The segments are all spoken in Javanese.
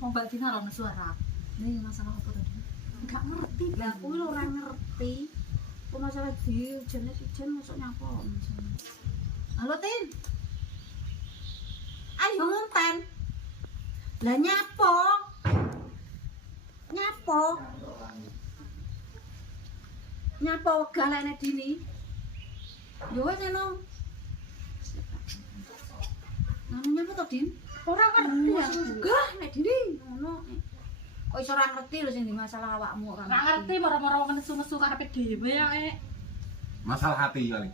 Wong Mbak Dina lho suara. Ini masalah apa tadi? Enggak ngerti. Lah kuwi lho ora ngerti. Kok masalah di ujan masuk nyapa. Halo Tin. Ayo ngonten. Lah nyapo? Nyapo galane dini. Yo wis ngono. Namanya apa to, Din? Ora ngerti aku. Gah nek dini ngono. Kok iso ora ngerti lho sing di masalah awakmu ora Enggak ngerti marah-marah wong nesu-nesu karepe dhewe ya, Masalah hati kali.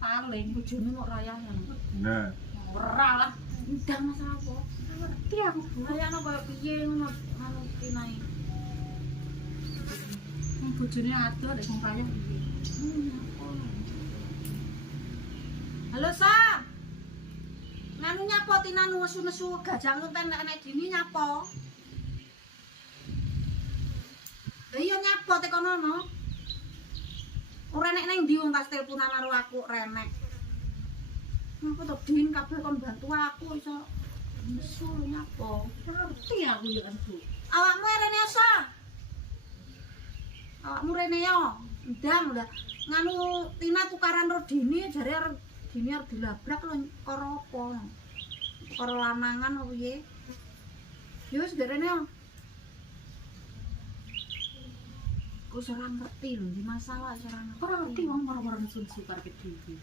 Paling bojone mok rayahan. Nah, ora lah. Ndang masalah apa? Ngerti aku. Rayane koyo piye ngono anu kinae. Wong bojone ado lek wong kaya iki. Halo Sa. Nganu nyapa Tina nesu-nesu gajah ngenten nek dini nyapa? Lah iya nyapa teko nono. Ora nek nang ndi wong pas teleponan karo aku renek. Ngapa to Din kabeh kon bantu aku iso nesu nyapa? Ngerti aku ya kan, Bu. Awakmu rene Sa. Awakmu rene yo. Ndang udah nganu Tina tukaran karo Dini jare Dini arep dilabrak lho karo apa? Karo lanangan opo piye? Yo wis garene yo. Kok ora ngerti lho di masalah ora ngerti. Ora ngerti wong marah-marah nesu-nesu karepe dhewe.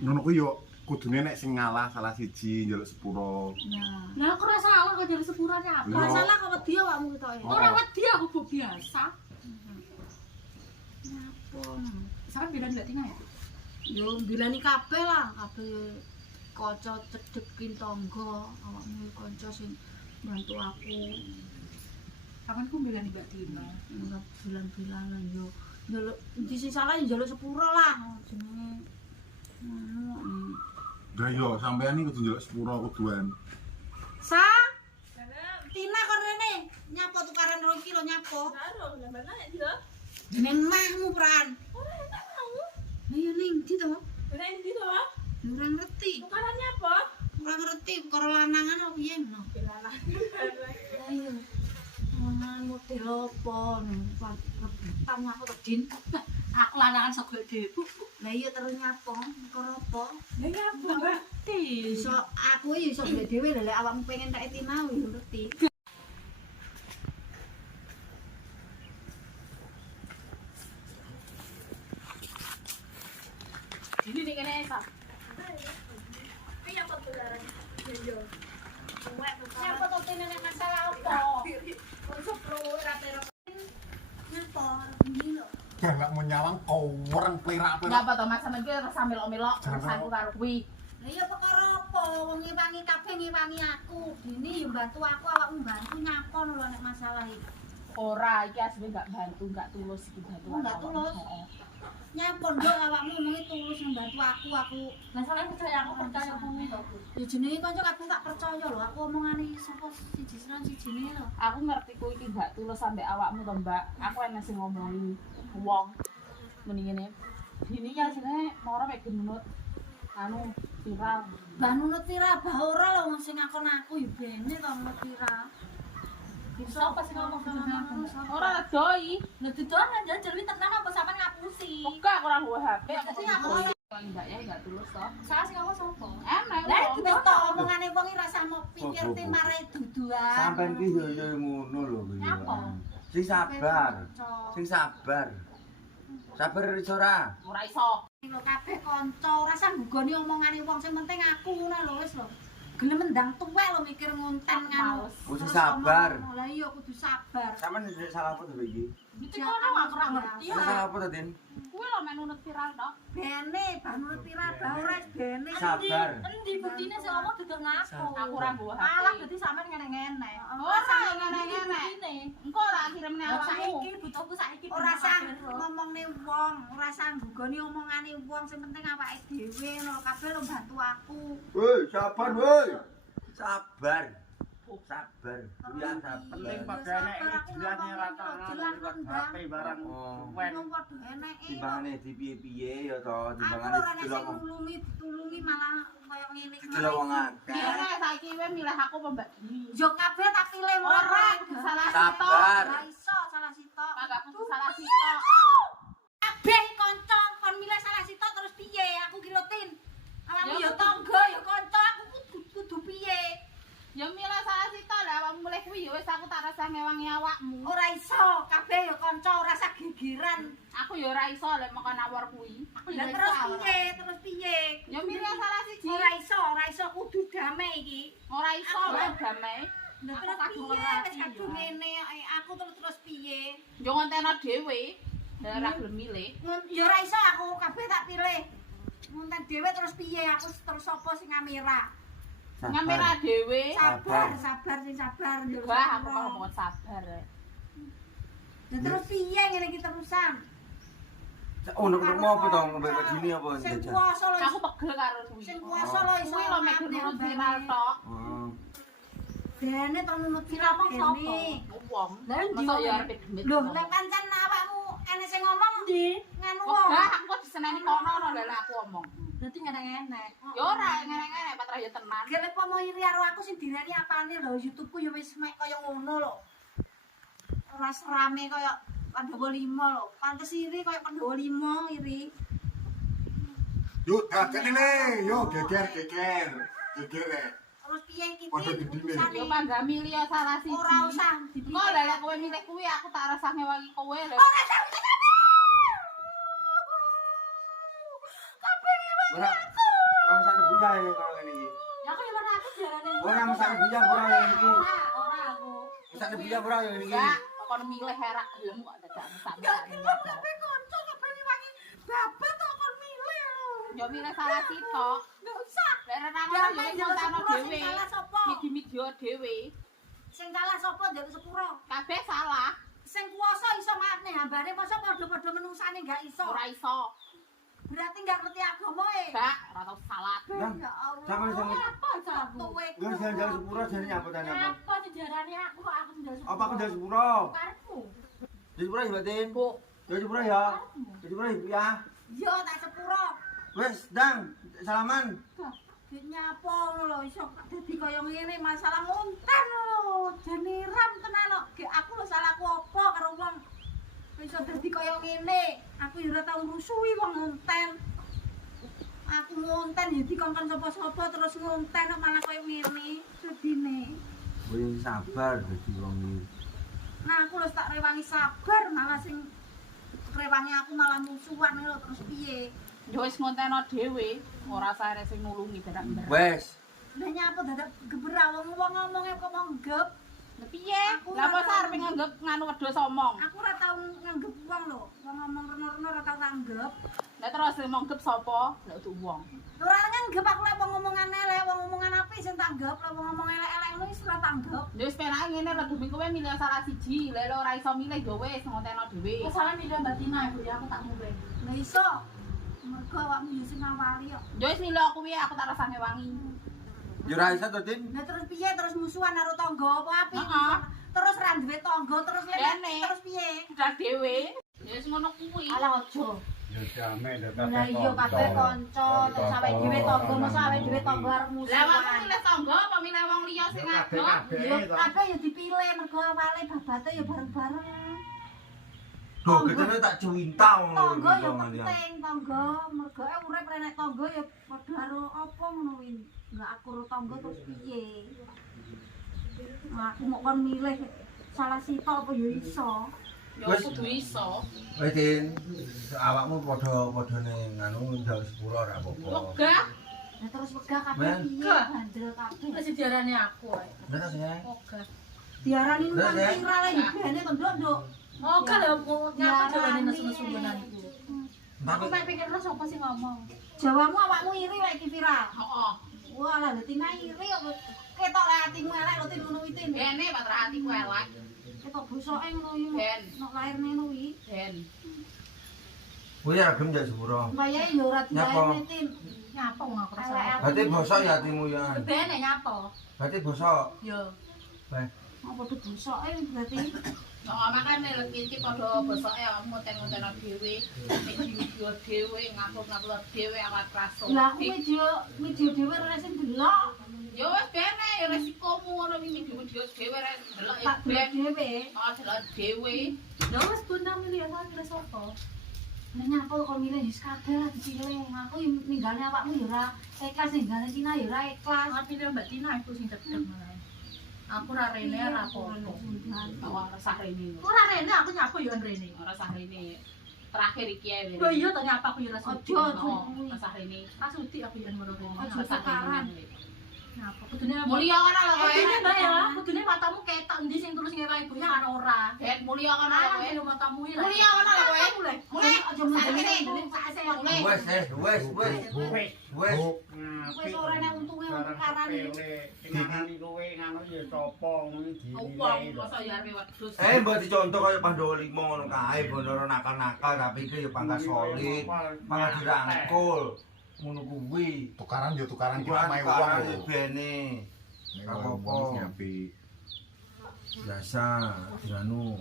ngono ku yo kudune nek sing ngalah salah siji njaluk sepuro. Nah, Lah aku ora salah kok jare sepurane apa. Lho. masalah kok wedi awakmu ketoke. Oh. Ora wedi aku Bu biasa. Nyapa? Sampe beda Mbak Tina ya? Yo bilani kabeh lah, kabeh kanca cedhekin tangga, awakmu kanca sing bantu aku. Kapan ku belani Mbak Tina? Enggak bilang-bilangan yo. Njaluk di sing salah yo njaluk sepuro lah jenenge. Ngono. Lah yo sampean iki kudu njaluk sepuro kuduan. Sa? Tina kon rene nyapa tukaran ro iki lho nyapa. Karo, lembarna ya dia. Jeneng mahmu Pran. Oh, enak mau. Lah yo ning ndi to? Ora endi to? Ora ngerti. Tukarannya apa? Ora ngerti karo lanangan opo piye ngono. Bilala. Lah iya. Lanangan model opo ngono. Rebutan aku to Din. Aku lanangan sok dhewe Bu. Lah iya terus nyapa karo apa? Lah ya apa? Ngerti. Iso aku ya iso golek dhewe lho lek awakmu pengen tak Tina yo ngerti. Ini ning kene Sa. Ayo apa tularan? Yo. Nyapa to Tina nek masalah apa? Untuk pro ratero. Nyapa ndi lho? Ya enggak mau nyawang orang Enggak perak-perak. apa to Mas sampe iki rasa melok-melok urusanku karo kuwi. Lah iya perkara apa? Wong ngewangi kabeh ngewangi aku. Dini yo bantu aku, awakmu bantu nyapa lho nek masalah iki. Ora, iki asline enggak bantu, enggak tulus iki bantu. Oh, enggak tulus? Nyapa ndok awakmu ngomongi tulus membantu aku. Lah salah percaya aku percaya kuwi to, Bu. Ya jenenge kanca kabeh tak percaya lho, aku omongane sapa siji seran sijine lho. Aku ngerti kuwi iki enggak tulus sampe awakmu to, Mbak. Aku enek sing ngomongi wong muni ngene. Ini ya jenenge moro mek genut anu viral. Bah nunut Tira bah ora lho wong sing ngakon aku ya bene to nunut Tira. Bisa apa sih ngomong sama aku? Ora doi. Lah didoan aja jadi tenan apa sampean ngapusi. Buka aku ora nggo HP. Jadi ngapusi. Enggak ya, enggak tulus toh. Salah sing ngomong sapa? Enak. Lah iki to omongane wong iki rasa mau pikir Oh, tim marai duduan. Sampeyan ki yo ngono lho kuwi. Nyapa? Sing sabar. Sing sabar. Sabar iso ora? Ora iso. Lho kabeh kanca ora usah nggugoni omongane wong sing penting aku ngono lho wis lho. Gelem ndang tuwek lho mikir ngonten ngono. Kudu Terus sabar. ngomong, Lah iya kudu sabar. Sampeyan salah apa to iki? Iki kono aku ora ngerti. Salah apa to, Din? Kuwi lho mek nunut viral toh. Bene bah nunut Tira bah ora bene. Sabar. Endi buktine sing ngomong dudu ngaku. Aku ora nggo HP. Alah berarti sampean ngene-ngene. Ora ngene-ngene. Engko ora kiremne awakmu. Saiki butuhku saiki. Ora usah ngomongne wong, ora usah nggugoni omongane wong sing penting awake dhewe ngono kabeh lho bantu aku. Woi, sabar woi. Sabar. Sabar. Ya sabar. Penting pada enek ini jelasnya rata-rata HP barang wet. Wong padha eneke. Timbangane di piye-piye ya to, Aku timbangane ora nek delok sing nulungi malah koyo ngene iki. delok wong akeh. Biar saiki kowe milih aku apa Mbak Dini? Yo kabeh tak pilih Ora, ora. kudu salah Sabar. Ora iso salah sitok. Maka kudu salah sitok. Kabeh kanca kon milih salah sitok terus piye? Aku ki rutin. Awakmu Ya, yo tangga yo kanca aku kudu piye? Ya milih salah sitok lah awakmu mulih kuwi ya wis aku tak rasa ngewangi awakmu. Ora iso, kabeh yo kanca ora usah gegeran. Aku ya ora iso lek moko nawar kuwi. Aku Lah ya terus iso, ora. piye? Terus piye? Ya milih salah siji. Ora iso kudu damai iki. Ora iso lek damai. Lah Aku terus kadung piye? ngerti, Wis kadung ya. ngene aku terus piye? Yo ngonteno dhewe. Lah ora gelem milih. Ya ora iso aku kabeh tak pilih. Ngonten dhewe terus piye? Aku terus sapa sing ngamera? Ngamera dhewe. Sabar sing sabar njaluk Wah, aku sepuro. kalau mau sabar. Lah terus piye ngene iki terusan? Untuk mau apa dong ngombe begini apa Sing jajan? kuwasa lho. Aku pegel karo kuwi. Sing kuwasa lho iso. Kuwi lho mek nurut viral tok. Oh. Dene to nunut viral Ngomong sapa? dene. Wong. Lah, ndi Masa wong? ya arep demit. Lho, lek pancen awakmu enek sing ngomong ndi? Nganu wae. Wah, aku kok diseneni kono lek aku omong. Berarti ngenek-ngenek. Ya ora ngene-ngene patra ya tenan. Gele pomo iri karo aku sing dirani apane lho, YouTube-ku ya wis mek kaya ngono lho. Ora serame kaya Pandhawa 5 lho. Pantes iri kaya Pandhawa 5 iri. Yuk, dadek ini. Yuk, geger. Geger ya. Terus piye iki Padha Tin? gedine. Utusane? Yo panggami liya salah siji. Ora usah Kok lek kowe milih kuwi aku tak rasa ngewangi kowe lho. Ora usah kabeh Ora ora mesane buyah ya kalau ngene iki. Ya aku yang aku jarane. Ora mesane buyah ora ya iki. Ora aku. Mesane buyah ora ya ngene iki. Enggak, kon milih herak gelem kok dadak sampeyan. kabeh kanca kabeh wangi babat kok kon milih lho. Yo milih salah sitok. Enggak usah. Lek renang Ya, yo njaluk ngontano sepuro, dhewe. sing salah sapa? Media dhewe. Sing kalah sapa njaluk sepuro? Kabeh salah. Sing kuwasa iso maafne hambane masa padha-padha menungsane enggak iso. Ora iso. Berarti enggak ngerti agama Enggak, ora tau salat. Nah, Ya Allah. Sampeyan sing Apa jago? tuwe. Wis jalan sepuro jane nyapa tanya apa? Apa sejarahnya aku kok aku ndak suka. Apa aku jalan sepuro? Karepmu. Jalan sepuro ya, Batin. Bu, Jalan sepuro ya. Jalan sepuro ya. Yo tak sepuro. Wes, Dang, salaman. Dik nyapa ngono lho iso dadi kaya ngene masalah ngonten lho. Jane ram tenan kok. Gek aku lho salahku apa karo wong iso dadi kaya ngene. Aku ya ora tau ngrusuhi wong ngonten. Aku ngonten ya dikongkon sapa-sapa terus ngonten kok malah kaya ngene. Sedine. Kowe sabar dadi wong iki. Nah aku lho tak rewangi sabar malah sing rewangi aku malah musuhan lho terus piye? yo wis ngonteno dhewe, ora sare sing nulungi dadak mber. Wes. Lah nyapa dadak gebera wong ngomongnya kok monggep. Lah piye? Aku Lah apa ora sarep tahu. nganggep nganu wedhus omong. Aku ora tau nganggep wong lho. Wong ngomong reno-reno ora tau nganggep. Lah terus sing monggep sapa? Lah itu wong. Ora nganggep aku lek wong ngomongan elek, wong ngomongan apik sing tanggep, lek wong ngomong elek-elek ngono wis ora tanggep. Ya wis penake ngene rada ming kowe milih salah siji. Lek ora iso milih ya wis ngonteno dhewe. Kok salah milih Mbak Tina ibu ya aku tak mulai. Lah iso. Mergo awakmu yo sing ngawali kok. Ya wis milih aku kuwi aku tak rasa ngewangi. Yo ra iso to, Tin. Lah terus piye? Terus musuhan karo tangga apa apik? Heeh. Terus ra duwe tangga terus lek Kene. terus piye? Udah dhewe. Ya wis ngono kuwi. Alah ojo. Ya damai Lah iya kabeh kanca terus awake dhewe tangga masa awake dhewe tangga arep Lah awakmu musuhan. milih tangga apa milih wong liya sing adol? Yo kabeh yo dipilih mergo awale babate yo bareng-bareng. Loh, ketene tak cuwinta ngono. Tangga yo penting tangga mergo urip renek tangga yo padha karo apa ngono kuwi. Enggak aku karo tangga terus piye? Nah, aku mau kon milih salah sitok apa yo iso. Ya Wis. kudu iso. Wes, Tin. Awakmu padha-padhane nganu jalan sepuro ora apa-apa. Wegah. Nah terus wegah kabeh Men. piye bandel kabeh. Wis sejarahnya aku ae. Bener ya? Oke. Diarani Lah, nang ya. pira le ibane to nduk. Oke lho nyapa jarane nesu-nesunan iku. Aku Tapi pengen pikir terus apa sih ngomong. Jawamu awakmu iri lek iki viral. Heeh. Wah lah dadi iri kok ketok lek atimu elek lho tin ngono kuwi tin. Kene patra atiku elek. Ketok bosoke ngono iki. Ben. Nek lairne ngono kuwi. Ben. kowe ya gelem jalan sepuro. Bayae yo ora dilairne tin. Nyapa wong aku rasa. Elek. Berarti bosok ya hatimu ya. Ben nyapa. Berarti bosok. Yo. Baik. Apa padha bosoke berarti. Nah, makane lek iki padha bosoke awakmu ngoten-ngoteno dhewe, video dhewe, ngapur-ngapur dhewe awak raso. Lah aku media dhewe ora sing delok. Ya wis bene wingi dhewe rek delok Pak ben. dhewe. Oh, delok dhewe. Lha wis bunda milih apa kira sapa? Nek nyapa kok milih wis kabeh lah dipilih. Aku ninggalne awakmu ya ora ikhlas, ninggalne Cina ya ora ikhlas. Tapi dia Mbak Tina aku sing cedek malah. Aku ra rene ra apa-apa. Ora sah rene. Ora rene aku nyapu yo rene. Ora sah rene. Terakhir iki ae. Lho iya to nyapa aku yo ra sudi. Ora sah rene. Ra sudi aku yo ngono rene. Aja sekarang. Nyapa kudune Mulia kana lho kowe. Kudune Mbak ya, kudune matamu ketok ndi sing tulus ngewa ibunya kan ora. Ben mulia kana lho kowe. Ayo matamu iki. Mulia kana lho kowe. Mulai aja mulai. Wes. Wis ora nek untunge karan iki. Ngani kowe ngono ya sapa ngono Wong masa ya arep wedhus. Mbok dicontoh kaya Pandhawa 5 ngono kae, bondo nakal-nakal tapi iki ya pangkat solid, pangkat dirangkul. Ngono kuwi. Tukaran yo tukaran ki Tukaran omahe tukaran wong. yo bene. Nek Apa-apa. wong nyapi. Biasa diranu.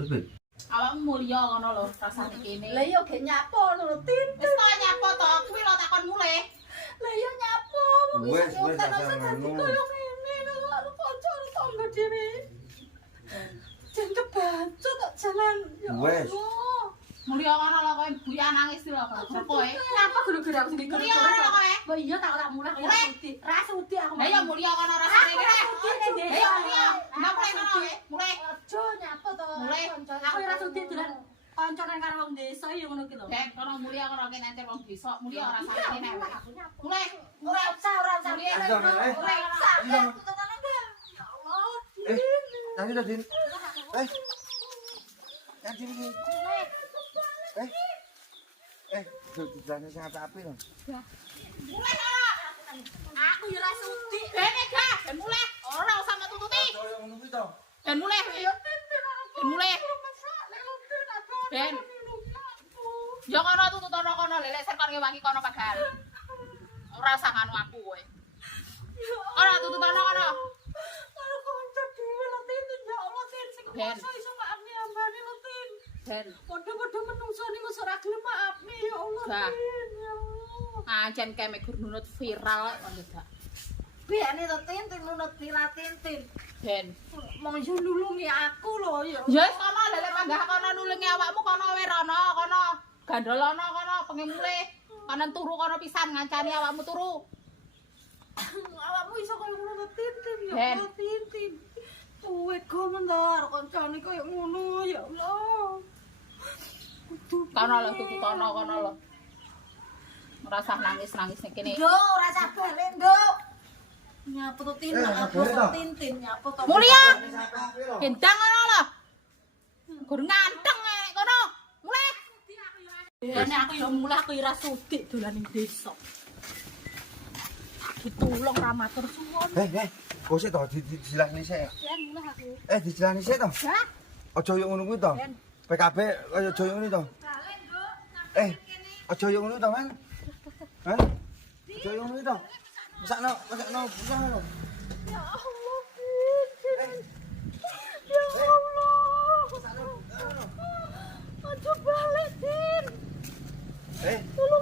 Wis, Beb. Awakmu mulia ngono lho rasane kene. Lah iya ge nyapo lho Tin. Wis to nyapa to kuwi lho takon mulai. Lah iya nyapo. Wes asal ngono. Ngene karo kanca tangga dhewe. Jangan kebancu kok jalan. Wes. Mulia kana lho kowe buya nangis lho kowe. Kenapa gara-gara aku sing Mulia kana lho kowe. Lah iya tak mulai kaya sudi. Ra sudi aku. Lah ya mulia kana rasane kene. Ayo Ayo mulia. Mulai kana kowe. Mulai. Aja nyapa to. Mulai. Aku ora sudi dolan kanca nang karo wong desa ya ngono ki lho. Ben kana mulia kana kene ancer wong desa. Mulia rasane kene. Aku nyapa. Mulai. Ora usah. Mulia. Ora usah. Ya Allah. Nanti dah, Din. Nanti ini. Jangan sangat api loh. Mulai kana. Aku yo ra sudi. Ben gak. Ben mulai. Ora usah metututi. Yang menunggu itu. Ben mulai. Ben mulai. Ben. Ya kono tututono kono lelek serkon ngewangi kono padahal. Ora usah nganu aku kowe. Ora tututono kono. Karo kanca dhewe lho Tin, ya Allah Tin sing Ben. kuasa iso maafne ambane lho Tin. Ben. Padha-padha menungso ning wis ora gelem maafne ya Allah Gak. Tin. Ya Allah. Ancen keme gur nunut viral kok ndak. Biane to Tin nunut Tin. Ben. Mau yo nulungi aku lho ya. Ya wis kono lelek panggah kono nulungi awakmu kono wae rono kono. Gandolono kono pengen mulih. Kono turu kono pisan ngancani awakmu turu. Awakmu iso koyo ngono Tin ya Ben. Allah Tin. Tuwe komentar kancane koyo ngono ya Allah. Kono lho tututono kono lho. Ora usah nangis-nangis ning kene. Yo ora usah balik, Nduk. Nyapa to Tin, aku Tin nyapa to. Mulia. Gendang kono lho. Gur nganteng kono. Mulih. Biane aku ya mulih aku ora sudi dolan ning desa. Ditulung ra matur suwun. Kok sik to dijelani sik. Ben mulih aku. Dijelani sik to. Ya. Aja yo ngono kuwi to. PKB kaya aja yo ngono to. Balik, Nduk. Aja yo ngono to, Man. Man. Aja yo ngono to. Masakno bukan lho. Ya Allah, Tin. Ya Allah. Aja balik, Tin.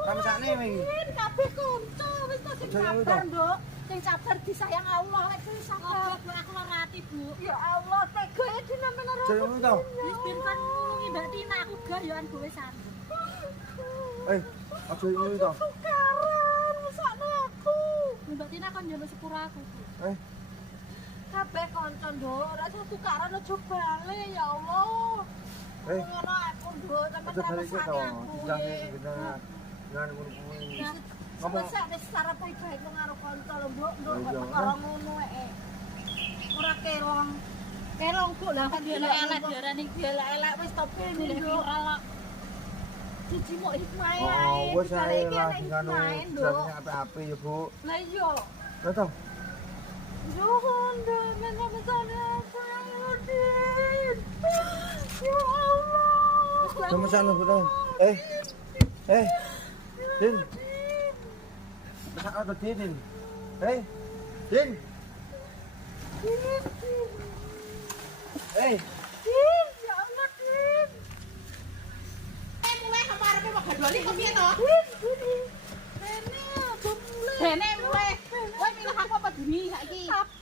Kamu sakne iki. Tin, kabeh kanca wis to sing Aja ngono sabar, to. Nduk. Sing sabar disayang Allah lek wis sabar. Aku ora ati, Bu. Ya Allah, tega ya dinampen ora. Aja ngono to. Wis ben kan nulungi Mbak Tina aku gak yo an kowe sandung. Aja yo ngono to. Tukaran, mesakno aku. Mbak Tina kan njaluk sepuro aku. Bu. Kabeh kanca, Nduk, ora usah tukaran aja bali ya Allah. Ngono aku, Nduk, sampe Aja balik sik to. aku. Dijelani bener. Jangan ngono kuwi. Ngomong sak wis sarep baik karo kanca lho, Mbok. Nduk Iya. kok karo ngono ora kelong. Kelong kok lah kan elek diarani elek wis to pene viral. Cici mok hikmah ae. Wes ae Iki lah elek nganu hikmah, Nduk. jelasnya apa-apa ya, Bu. Lah iya. Lah to. Yo Honda, mana misalnya Sayudin. Ya Allah. Sama sana, Bu. Din. Masak apa Din? Din. Din, ya Allah, Din. Mulai kamu arepe wong gadoli kok piye to? Rene, aja mulai. Dene mulai. Kowe milih aku apa demi saiki? Sabar.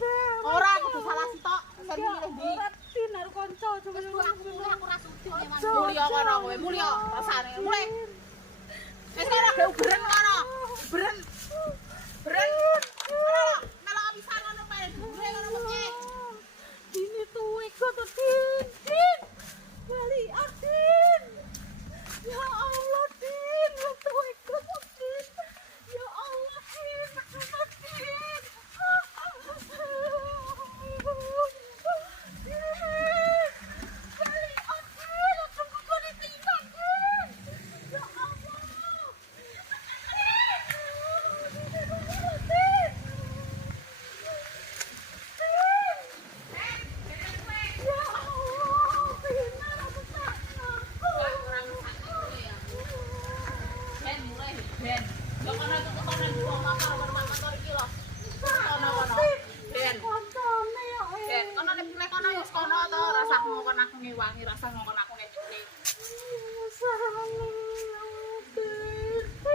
maksa ngomong aku nek jane.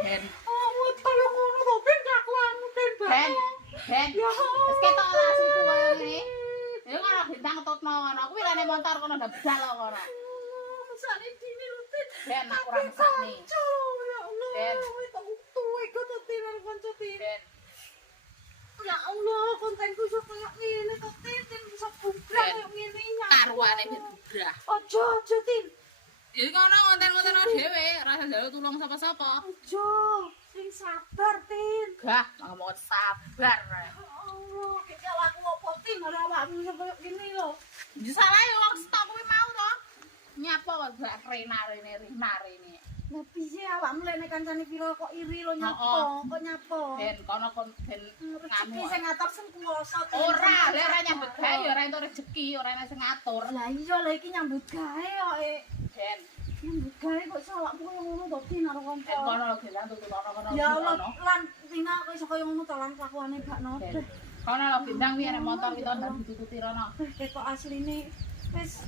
Ben. Oh, kaya ngono to ben kelakuanmu ben. Ben. Ben. Wis ketok lah asliku koyo ngene. Ya ngono bintang ketutno ngono. Kuwi lene montor kono ndak bedal kok kono. Mesane dini rutin. Ben aku ora mesakne. Ya Allah. Ben. Wis tak tuwe kok tiran kanca tin. Ben. Ya Allah, kontenku iso kaya ngene to tin bisa bubrah kaya ngene ya. Karuane ben bubrah. Aja tin. Ya ngono konten-konten dhewe, rasa njaluk tulung sapa-sapa. Aja, sing sabar tin. Gah, ngomong sabar. Ya Allah, iki awakku opo tin ora awakmu iso kaya ngene lho. Ya salah ya wong stok kuwi mau to. Nyapa kok gak rena rene. Lah piye awakmu lene kancane pira kok iri lo nyapo, kok nyapo. Ben kono kon ben Rezeki kamu. sing ngatur sing kuwasa. Ora, lek ora nyambut gawe ya ora entuk rezeki, ora ana sing ngatur. Lah iya lha iki nyambut gawe kok Ben, nyambut gawe kok iso awakmu koyo ngono to Tin karo ben kanca. kono lho gelan tututono kono. Ya Allah, lan Tina kok iso koyo ngono to lan kelakuane bakno. Ben. Kono lho bintang wi arek motor kita ndak ditututi rono. Kok asline wis